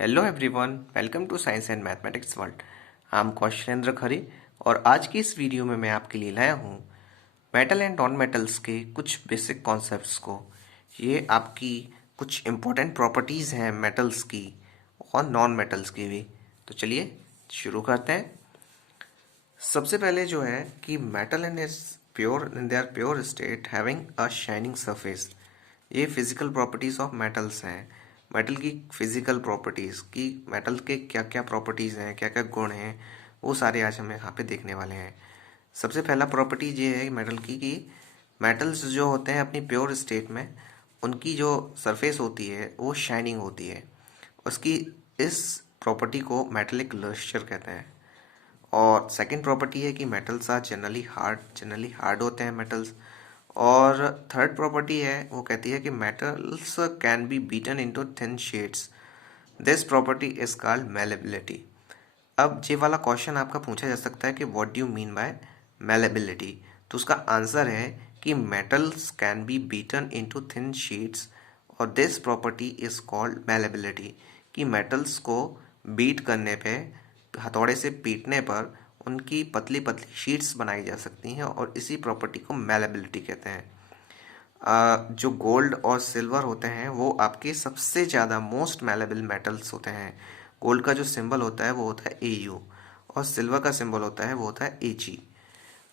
Hello everyone, welcome to science and mathematics world. I am Kaushalendra Khare और आज की इस वीडियो में मैं आपके लिए लाया हूँ मेटल एंड नॉन मेटल्स के कुछ बेसिक कॉन्सेप्ट्स को। ये आपकी कुछ इम्पोर्टेंट प्रॉपर्टीज़ हैं मेटल्स की और नॉन मेटल्स की भी। तो चलिए शुरू करते हैं। सबसे पहले जो है कि metal in is pure in their pure state having a shining surface. ये फिजिकल प्रॉपर्टीज ऑफ मेटल्स हैं। मेटल की फिजिकल प्रॉपर्टीज की मेटल के क्या क्या प्रॉपर्टीज हैं, क्या क्या गुण हैं, वो सारे आज हम यहाँ पे देखने वाले हैं। सबसे पहला प्रॉपर्टी ये है मेटल की कि मेटल्स जो होते हैं अपनी प्योर स्टेट में उनकी जो सरफेस होती है वो शाइनिंग होती है। उसकी इस प्रॉपर्टी को मेटेलिक लस्टर कहते हैं। और सेकंड प्रॉपर्टी है कि मेटल्स आर जनरली हार्ड होते हैं मेटल्स। और थर्ड प्रॉपर्टी है वो कहती है कि metals can be beaten into thin shades. This property is called malleability. अब ये वाला क्वेश्चन आपका पूछा जा सकता है कि what do you mean by malleability. तो उसका आंसर है कि metals can be beaten into thin sheets और this property is called malleability. कि मेटल्स को बीट करने पे, हथौड़े से पीटने पर उनकी पतली पतली शीट्स बनाई जा सकती हैं और इसी प्रॉपर्टी को मेलेबिलिटी कहते हैं। जो गोल्ड और सिल्वर होते हैं वो आपके सबसे ज़्यादा मोस्ट मेलेबल मेटल्स होते हैं। गोल्ड का जो सिंबल होता है वो होता है AU और सिल्वर का सिंबल होता है वो होता है AG।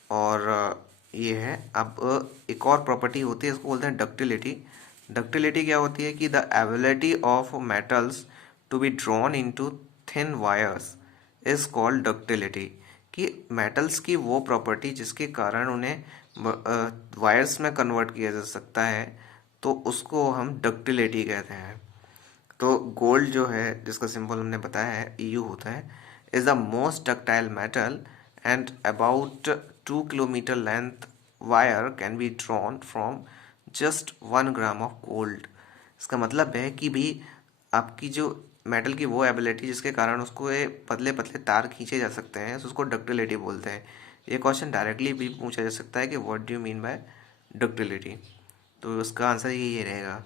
और ये है। अब एक और प्रॉपर्टी होती है, इसको बोलते हैं डक्टिलिटी। डक्टिलिटी क्या होती है कि the ability of metals to be drawn into thin wires is called ductility. कि मेटल्स की वो प्रॉपर्टी जिसके कारण उन्हें वायर्स में कन्वर्ट किया जा सकता है, तो उसको हम डक्टिलिटी कहते हैं। तो गोल्ड जो है जिसका सिंबल हमने बताया है EU होता है, is the most ductile metal and about 2 kilometre length wire can be drawn from just 1 gram of gold. इसका मतलब है कि भी आपकी जो मेटल की वो एबिलिटी जिसके कारण उसको ये पतले पतले तार खींचे जा सकते हैं, तो उसको डक्टिलिटी बोलते हैं। ये क्वेश्चन डायरेक्टली भी पूछा जा सकता है कि what do you mean bye ductility. तो उसका आंसर ये रहेगा।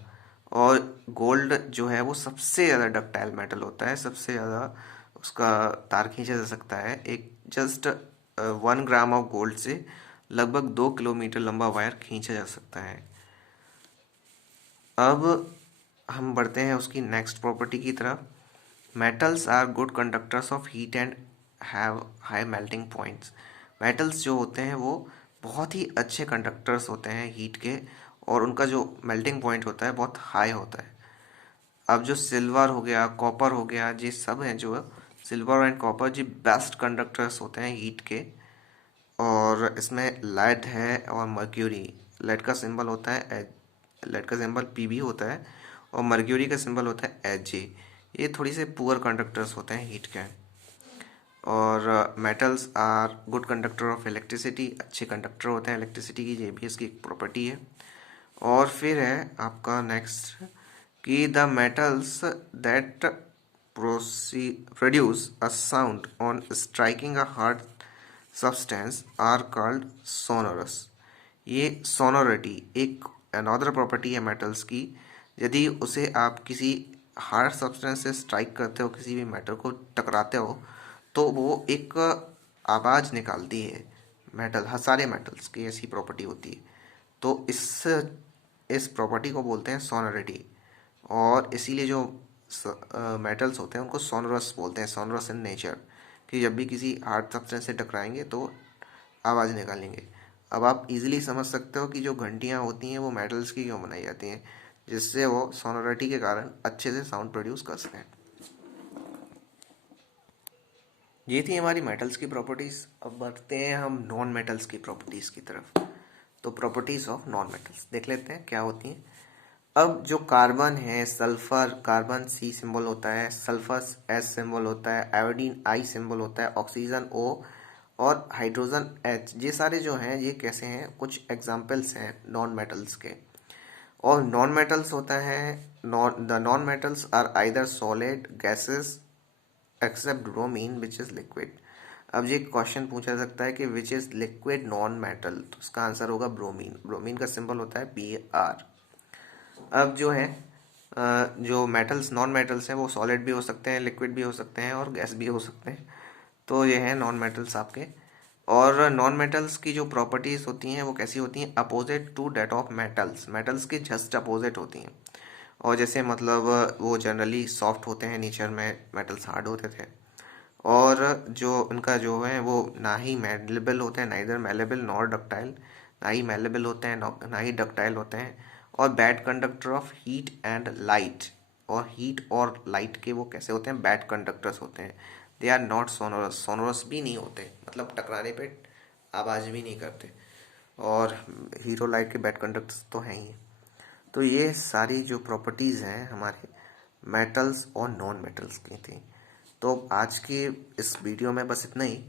और गोल्ड जो है वो सबसे ज़्यादा डक्टाइल मेटल होता है, सबसे ज़्यादा उसका तार खींचा जा सकता है। एक जस्ट 1 ग्राम ऑफ गोल्ड से लगभग 2 किलोमीटर लंबा वायर खींचा जा सकता है। अब हम बढ़ते हैं उसकी नेक्स्ट प्रॉपर्टी की तरफ। Metals are good conductors of heat and have high melting points. Metals जो होते हैं वो बहुत ही अच्छे कंडक्टर्स होते हैं हीट के, और उनका जो मेल्टिंग पॉइंट होता है बहुत हाई होता है। अब जो सिल्वर हो गया, कॉपर हो गया, ये सब हैं जो सिल्वर एंड कॉपर जी बेस्ट कंडक्टर्स होते हैं हीट के। और इसमें लेड है और मर्क्यूरी। लेड का सिंबल होता है लेड का सिंबल PB होता है और मर्क्यूरी का सिंबल होता है HG। ये थोड़ी से पुअर कंडक्टर्स होते हैं हीट के। और metals are good conductor of electricity, अच्छे कंडक्टर होते हैं इलेक्ट्रिसिटी की, ये भी इसकी एक प्रॉपर्टी है। और फिर है आपका नेक्स्ट कि the metals that produce a sound on striking a hard substance are called sonorous. ये सोनोरिटी एक अनदर प्रॉपर्टी है मेटल्स की। यदि उसे आप किसी हार्ड सब्सटेंस से स्ट्राइक करते हो, किसी भी मेटल को टकराते हो, तो वो एक आवाज़ निकालती है। मेटल, हर सारे मेटल्स की ऐसी प्रॉपर्टी होती है। तो इस प्रॉपर्टी को बोलते हैं सोनोरिटी। और इसीलिए जो मेटल्स होते हैं उनको सोनरस बोलते हैं, सोनरस इन नेचर। कि जब भी किसी हार्ड सब्सटेंस से टकराएंगे तो आवाज़ निकालेंगे। अब आप इजीली समझ सकते हो कि जो घंटियाँ होती हैं वो मेटल्स की क्यों बनाई जाती हैं, जिससे वो सोनोरिटी के कारण अच्छे से साउंड प्रोड्यूस कर सकें। ये थी हमारी मेटल्स की प्रॉपर्टीज़। अब बढ़ते हैं हम नॉन मेटल्स की प्रॉपर्टीज़ की तरफ। तो प्रॉपर्टीज़ ऑफ नॉन मेटल्स देख लेते हैं क्या होती हैं। अब जो कार्बन है, सल्फर, कार्बन C सिंबल होता है, सल्फर S सिंबल होता है, आयोडीन I सिंबल होता है, ऑक्सीजन O और हाइड्रोजन H, ये सारे जो हैं ये कैसे हैं, कुछ एग्जाम्पल्स हैं नॉन मेटल्स के। और नॉन मेटल्स होता है, the non metals are either solid gases except bromine which is liquid. अब ये क्वेश्चन पूछा जा सकता है कि which is liquid non metal, तो इसका आंसर होगा ब्रोमीन। ब्रोमीन का सिंबल होता है Br। अब जो है जो मेटल्स नॉन मेटल्स हैं वो सॉलिड भी हो सकते हैं, लिक्विड भी हो सकते हैं और गैस भी हो सकते हैं। तो ये हैं नॉन मेटल्स आपके। और नॉन मेटल्स की जो प्रॉपर्टीज़ होती हैं वो कैसी होती हैं, opposite to that of metals, metals की जस्ट अपोजिट होती हैं। और जैसे मतलब वो जनरली सॉफ्ट होते हैं, नेचर में मेटल्स हार्ड होते थे। और जो उनका जो है वो ना ही मेलेबल होते हैं, नाइदर मेलेबल नॉर डक्टाइल, ना ही मेलेबल होते हैं ना ही डक्टाइल होते हैं। और bad conductor of heat and light, और हीट और लाइट के वो कैसे होते हैं, बैड कंडक्टर्स होते हैं। They are not sonorous, sonorous भी नहीं होते, मतलब टकराने पे आवाज़ भी नहीं करते। और हीरो लाइट के बैड कंडक्टर्स तो हैं ही। तो ये सारी जो प्रॉपर्टीज़ हैं हमारे मेटल्स और नॉन मेटल्स की थी। तो आज की इस वीडियो में बस इतना ही।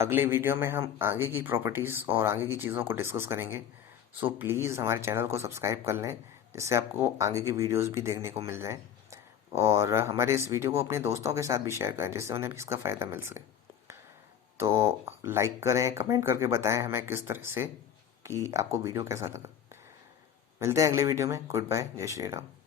अगले वीडियो में हम आगे की प्रॉपर्टीज़ और आगे की चीज़ों को डिस्कस करेंगे। सो प्लीज़ हमारे चैनल को सब्सक्राइब कर लें, जिससे आपको आगे की वीडियोस भी देखने को मिल जाएं। और हमारे इस वीडियो को अपने दोस्तों के साथ भी शेयर करें, जिससे उन्हें भी इसका फ़ायदा मिल सके। तो लाइक करें, कमेंट करके बताएं हमें किस तरह से कि आपको वीडियो कैसा लगा। मिलते हैं अगले वीडियो में। गुड बाय, जय श्री राम।